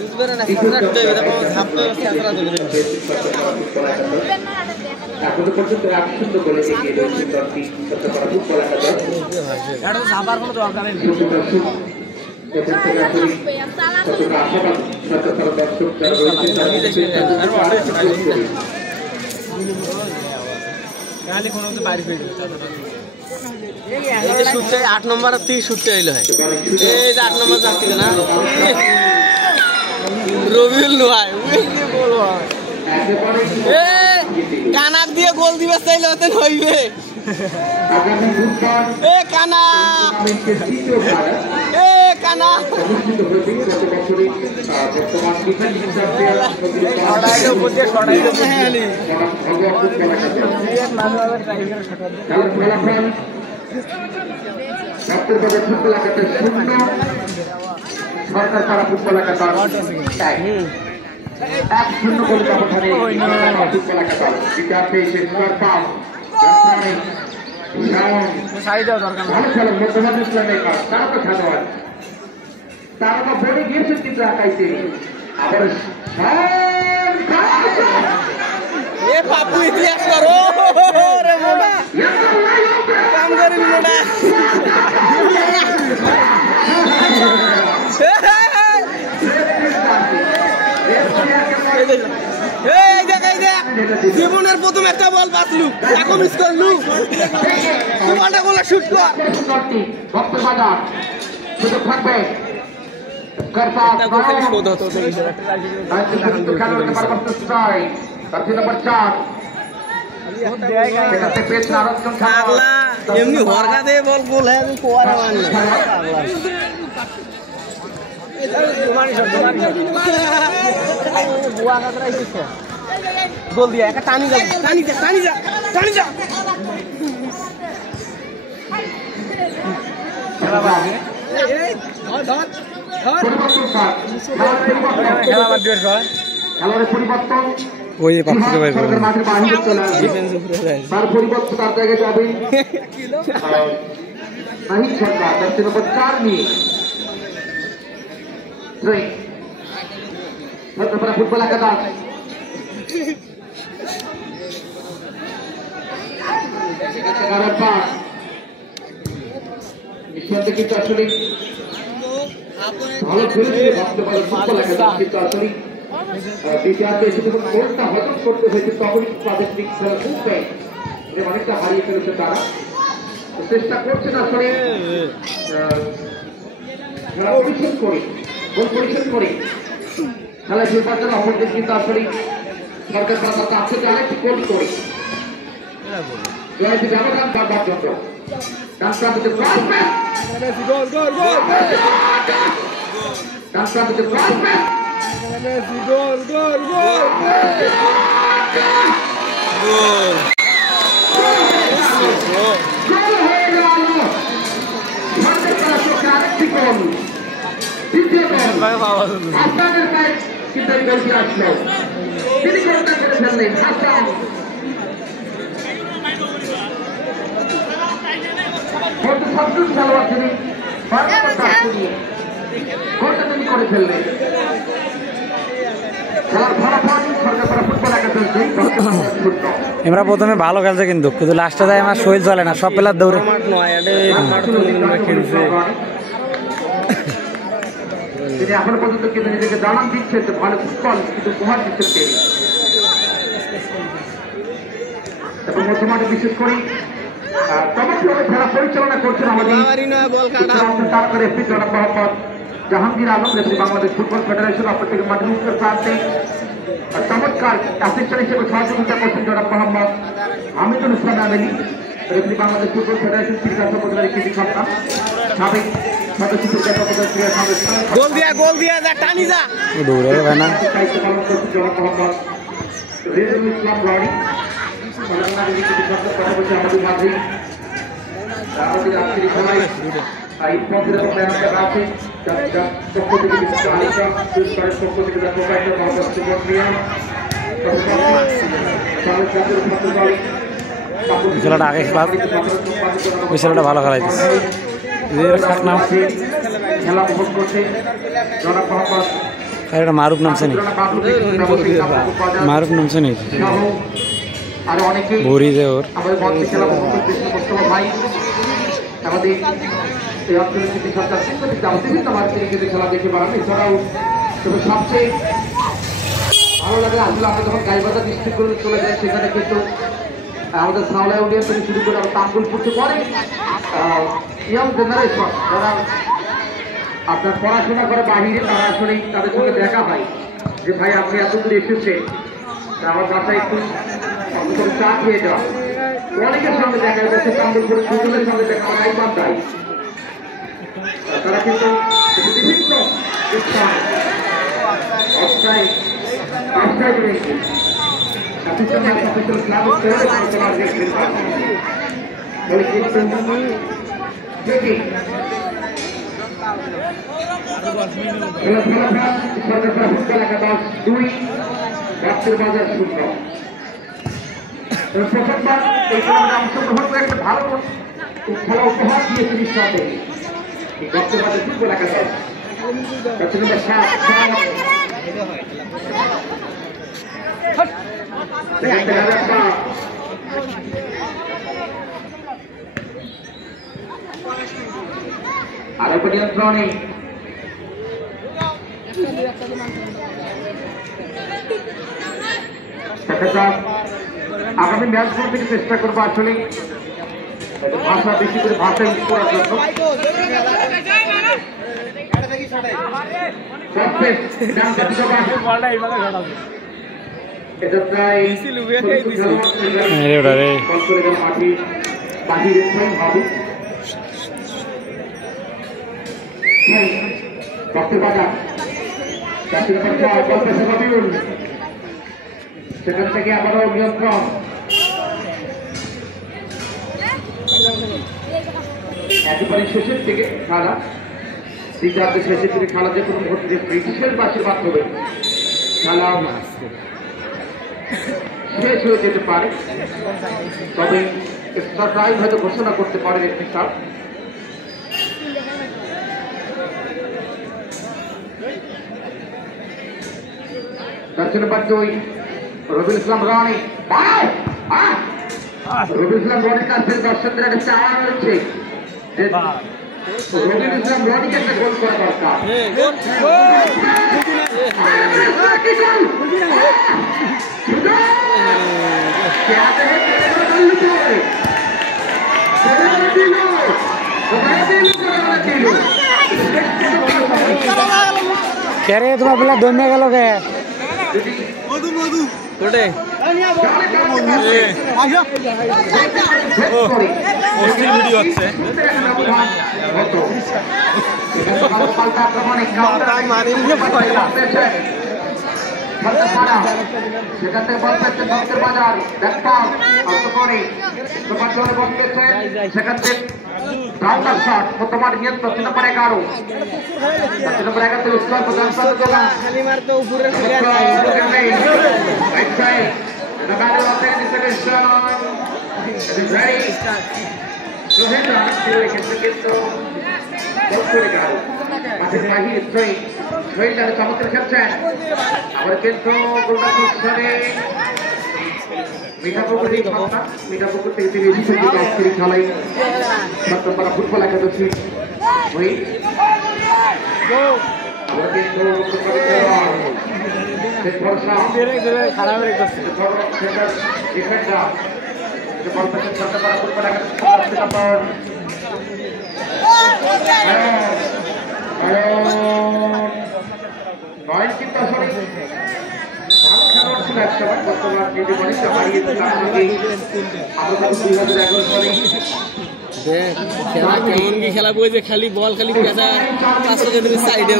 এখনো পর্যন্ত 1-0 গোলে এগিয়ে রয়েছে দলটি সত্যপাড়া ফুটবল একাদশ। কতটা আশাবাদ সত্যপাড়া দর্শক যারা রয়েছে শুটে 8 নম্বর শুটতে হইলো হয়, এই যে 8 নম্বর যাচ্ছে না রবিউল নয় কানার দিয়ে গোল দিবে চাইলে হতে হইবে। এ কানা এ কানা সরকার পাড়া ফুটবল একাদশ 1-0 গোলে ব্যবধানে ফুটবল একাদশ বিচার পেয়েছে সুপার পাস ভালো খেলো মোহাম্মদ ইসলামের কাজ। তারা তো খেলোয়াড়, তারা তো বলে গিয়েছে কিন্তু একাইতে আবার এ পাপু ইতিহাস করো রে মোটা কাম করি মোটা জীবনের প্রথম একটা বল বাঁচলু, এখন মিস করলু, তোমারটা বলে শুট কর। ভক্তবাজার সুযোগ থাকবে এমনি হরকা দিয়ে বল গোল হ্যাঁ কোয়ারে মানলে গোল দিয়া একটা টানি যা টানি যা টানি যা টানি যা খেলোয়াড়ের পরিবর্তন ওই পাখি মাঠের বাহিরে চলে আসবে, তার পরিবর্তন তার জায়গায় যাবে নাহিদ সরকার 10 নম্বর 4 নিয়ে সত্যপাড়া ফুটবল একাদশ। কিন্তু আসলে ভালো খেলেছিল সত্যপাড়া ফুটবল একাদশ, কিন্তু আসলে দ্বিতীয়ার্ধে এসে যখন গোলটা হজম করতে হয়েছে তখনই তাদের দিক খেলা খুঁজবে অনেকটা হারিয়ে ফেলেছে তারা। চেষ্টা করছেন আসলে খেলা পরিশোধ করে গোল পরিশোধ করে খেলা নির্বাচন অপরদের, কিন্তু আসলে সরকার তার থেকে আরেকটি গোল করে ব্যবধান বাড়বার জন্য ডান প্রান্তে আরেকটি গোল দ্বিতীয় গোল হাসানের পায়ে কিন্তু এই গোলটি আসলো, তিনি গোলটা করে ফেললেন হাসান। সবচেয়ে খেলোয়াড় তিনি গোলটা তিনি করে ফেললেন। এমরা প্রথমে ভালো খেলছে কিন্তু লাস্টে যায় আমার শরীর চলে না, সব প্লেয়ার দৌড়ে তিনি এখনো পর্যন্ত কিন্তু নিজেকে জানান দিচ্ছে যে ভালো ফুটবল কিন্তু উপহার দিচ্ছেন তিনি। এবং মধ্যমাঠে বিশেষ করে চমৎকার খেলা পরিচালনা করছেন আমাদের জাহাঙ্গীর আলম, বাংলাদেশ ফুটবল ফেডারেশন অপর থেকে মাঠের উত্তর প্রান্তে চমৎকার অ্যাসিস্ট্যান্ট হিসেবে সহযোগিতা করছেন জনাব মোহাম্মদ হামিদুল ইসলাম আমেলি, রেফারি বাংলাদেশ ফুটবল ফেডারেশন ক্রীড়া সম্প্রদায়ের কৃতি সন্তান, সাবেক সদস্য ক্রীড়া সম্প্রদায় ক্রীড়া সংস্থা গোল দিয়া যা টানি যা দৌড়ে গেল না দায়িত্ব পালন করছেন জনাব মোহাম্মদ রেজুল ইসলাম রনি, কৃতি সন্তান কথা বলছে আমাদের মাঝে আমাদের আজকের সবাই এই পদের প্রয়াসে আছে পক্ষ থেকে বিশিষ্ট আলিকা পুরস্কারের পক্ষ থেকে প্রোভাইডার মোহাম্মদ সুমন মিয়া, ছেলেটা আগে খেলা ওই ছেলেটা ভালো খেলাইতেছে খেলা উপভোগ করছে জনাব মোহাম্মদ এটা মারুফ নামছে নি মারুফ নামছে নি আর অনেকে ভরি যে ওর আমাদের মঞ্চে খেলা উপভোগ করতেছে মোস্তফা ভাই, আমাদের এই অঞ্চলের কৃতি সরকার বিভিন্ন মার্কেটে কিন্তু খেলা দেখে বেড়ান। এছাড়াও তবে সবচেয়ে ভালো লাগে আসলে আমরা যখন গাইবাজার ডিস্ট্রিক্টগুলো চলে যাই সেখানে কিন্তু আমাদের সাউলা ইউনিয়ন থেকে শুরু করে আমরা তাম্বুলপুরতে পরে ইয়ং জেনারেশন যারা আপনার পড়াশোনা করে বাহিরে তারা আসলে তাদের সঙ্গে দেখা হয় যে ভাই আপনি এত দূরে এসেছে আমার বাসায় একটু চা খেয়ে যাওয়া, অনেকের সঙ্গে দেখা যাচ্ছে তাম্বুলপুরের দুজনের সঙ্গে দেখা হয় বান্ধায় তারা কিন্তু বিভিন্ন অস্থায়ী প্রথমবার এই খেলায় অংশগ্রহণ করে একটা ভালো খেলা উপহার দিয়েছে নিঃসন্দেহে বর্তমানে ফুটবল একাদশ আরো নিয়ন্ত্রণে আগামী ম্যাচগুলো থেকে চেষ্টা করবো আসলে ভাষা বেশি করে ভাষা ইউজ করার জন্য। এটা প্রায় মাঠে বাহিরে হবে সেখান থেকে আবারও নিয়ন্ত্রণ একেবারে শেষের থেকে খেলা দ্বিতীয়ার্ধের শেষের থেকে খেলা যে কোনো মুহূর্তে ব্রিটিশের বাসের মাধ্যমে খেলা শেষ হয়ে যেতে পারে, তবে এক্সট্রা টাইম হয়তো ঘোষণা করতে পারেন একটি স্যার। তার জন্য পাচ্ছে ওই রবিউল ইসলাম রনি, রবিউল ইসলাম রনির কাছ থেকে দর্শকদের একটা চাওয়া রয়েছে যে রবিউল ইসলাম রনিকে একটা গোল করা দরকার। কে রে তোমার বেলা দমে গেল কে ভিডিও হচ্ছে সেখান থেকে বল পেয়েছে দত্তের বাজার ব্যাকপাস করে সেখান থেকে রাউন্ডার শট বর্তমান নিয়ন্ত্রণ 3 নম্বর 11 3 নম্বর 11 থেকে স্কোর প্রদান করে দেওয়া খালি মারতে উপরে ফিরে যায় right side the battle of the second shot it is ready to hit on কিন্তু বল করে গেল মাঠের বাহিরে ট্রেন তার চমৎকার খেলছেন আবার কিন্তু গোলটা ছড়ে মিঠাপুকুর থেকে তিনি এসেছেন আজকের খেলায় সপ্তমপাড়া ফুটবল একাদশী ওই কিন্তু আসলে ছিল একসময়, বর্তমান যেতে পারে হারিয়েছে তার সঙ্গে আমরা 2011 সালে খেলা কেমন কি খেলা বই যে খালি বল খালি পেঁচা 500 কেজি সাইডে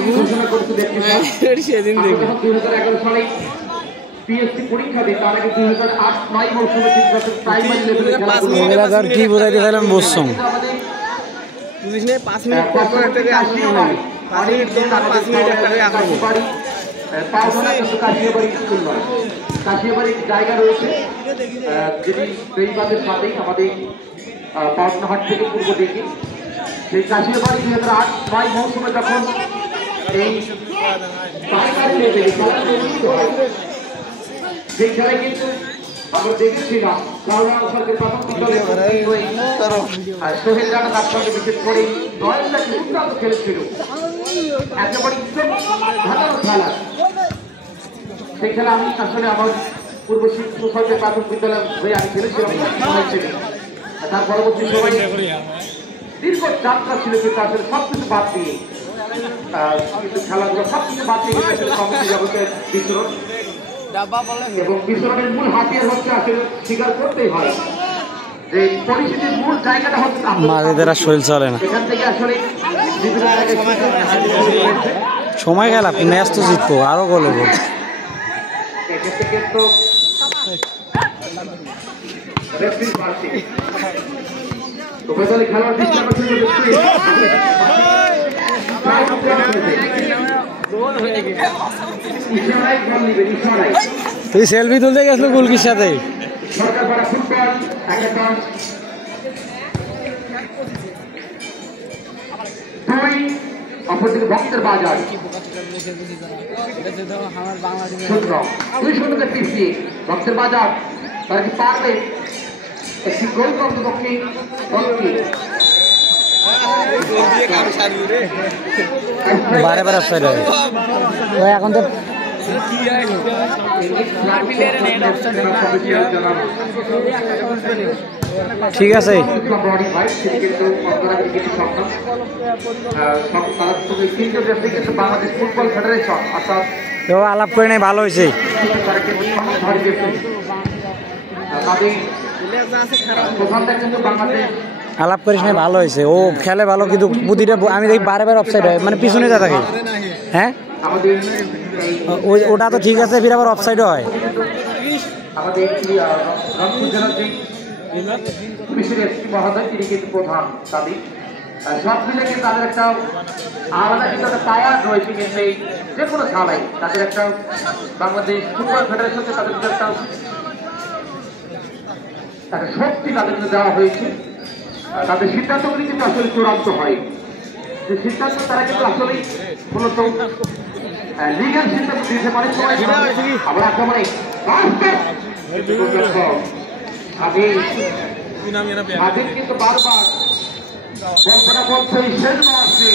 সেদিন দেখি 2011 সালে পিএসসি পরীক্ষা দিই, তার আগে 2008-9 মৌসুমে প্রাইমারি লেভেলে এলাকার কি বোঝাইতে চাইলাম বুঝছো বুঝিস না 5 মিনিট পর পর একটা করে আক্রমণ হবে 5 মিনিট তো না 5 মিনিট একটা করে আক্রমণ কাশিয়াবাড়ির জায়গা রয়েছে যেটি বেইবাদের সাথেই আমাদের পাটনাহাট থেকে পূর্ব দিকে। সেই কাশিয়াবাড়ি 2008-9 মৌসুমে যখন এই সেই খেলায় কিন্তু আমরা দেখেছিলাম সোহেল রানা তার সঙ্গে বিশেষ করে দুর্দান্ত খেলেছিল, একেবারে ধাঁধানো খেলা। সেই খেলা আমি আসলে আমার পূর্ব শিক্ষক সরকারি প্রাথমিক বিদ্যালয় হয়ে আমি খেলেছিলাম, তার পরবর্তী সময় দীর্ঘ যাত্রা ছিল কিন্তু আসলে সবকিছু বাদ দিয়ে কিন্তু খেলাধুলা সবকিছু বাদ দিয়ে কমিটি জগতের বিচরণ এবং বিচরণের মূল হাতিয়ার হচ্ছে আসলে স্বীকার করতেই হয় যে পরিস্থিতির মূল জায়গাটা হচ্ছে মাঝেদের আর শরীর চলে না, এখান থেকে আসলে বিভিন্ন জায়গায় সময় গেল ম্যাচ তো জিতবো আরো গোল হবো। এক্ষেত্রে কিন্তু খেলার চেষ্টা করছে তুই সেলফি তুলতে গেছিল গুলকির সাথে সরকারপাড়া ফুটবল দুই অপরদিকে ভক্তের বাজার 2-0 পিছিয়ে ভক্তের বাজার তারা কি পারবে একটি গোল কর্তৃপক্ষে দলকে বারে বারে অফসাইড হয় এখন তো ঠিক আছে বাংলাদেশ ফুটবল ফেডারেশন অর্থাৎ আলাপ করে নেই ভালো হয়েছে আলাপ করিস নাই ভালো হয়েছে ও খেলে ভালো কিন্তু বুদ্ধিটা আমি দেখি বারে বারে অফসাইড হয় মানে পিছনে যা থাকে হ্যাঁ ওটা তো ঠিক আছে ফির আবার অফসাইডও হয় আমাদের মহোদয় তিনি কিন্তু প্রধান তাদের সব মিলে কিন্তু তাদের একটা আলাদা কিন্তু একটা পাওয়ার রয়েছে কিন্তু এই যে কোনো খেলাই তাদের একটা বাংলাদেশ ফুটবল ফেডারেশনকে তাদের একটা শক্তি তাদেরকে দেওয়া হয়েছে। তাদের সিদ্ধান্তগুলি কিন্তু আসলে চূড়ান্ত হয়, যে সিদ্ধান্ত তারা কিন্তু আসলেই মূলত লিগাল সিদ্ধান্ত দিতে পারে আবার একেবারে কিন্তু বারবার কল্পনা করছে শেষ মাসে